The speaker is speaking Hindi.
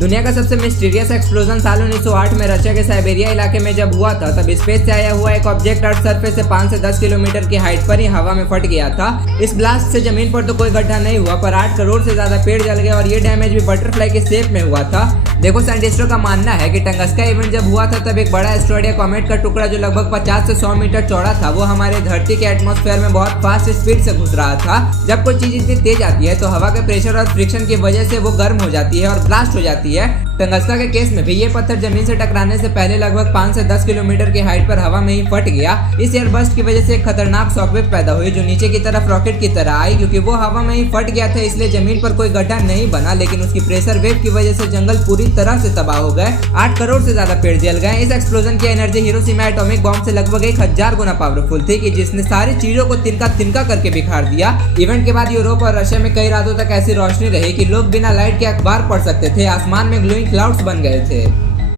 दुनिया का सबसे मिस्टीरियस एक्सप्लोजन साल 1908 में रशिया के साइबेरिया इलाके में जब हुआ था, तब स्पेस से आया हुआ एक ऑब्जेक्ट अर्थ सरफेस से 5 से 10 किलोमीटर की हाइट पर ही हवा में फट गया था। इस ब्लास्ट से जमीन पर तो कोई गड्ढा नहीं हुआ, पर 8 करोड़ से ज्यादा पेड़ जल गए और ये डैमेज भी बटरफ्लाई के शेप में हुआ था। देखो, साइंटिस्टों का मानना है कि टंगस्का इवेंट जब हुआ था, तब एक बड़ा एस्टेरॉयड या कॉमेट का टुकड़ा जो लगभग 50 से 100 मीटर चौड़ा था, वो हमारे धरती के एटमॉस्फेयर में बहुत फास्ट स्पीड से घुस रहा था। जब कोई चीज इतनी तेज आती है तो हवा के प्रेशर और फ्रिक्शन की वजह से वो गर्म हो जाती है और ब्लास्ट हो जाती है। टंगस्का के केस में भी ये पत्थर जमीन से टकराने से पहले लगभग 5 से 10 किलोमीटर की हाइट पर हवा में ही फट गया। इस एयर बस्ट की वजह से एक खतरनाक शॉकवेव पैदा हुई जो नीचे की तरफ रॉकेट की तरह आई। क्योंकि वो हवा में ही फट गया था, इसलिए जमीन पर कोई गड्ढा नहीं बना, लेकिन उसकी प्रेशर वेव की वजह से जंगल पूरी तरह से तबाह हो गए। 8 करोड़ से ज्यादा पेड़ जल गए। इस एक्सप्लोजन की एनर्जी हिरोशिमा एटॉमिक बॉम्ब से लगभग 1000 गुना पावरफुल थी कि जिसने सारी चीजों को तिनका तिनका करके बिखार दिया। इवेंट के बाद यूरोप और रशिया में कई रातों तक ऐसी रोशनी रही कि लोग बिना लाइट के अखबार पढ़ सकते थे। आसमान में ग्लोइंग क्लाउड्स बन गए थे।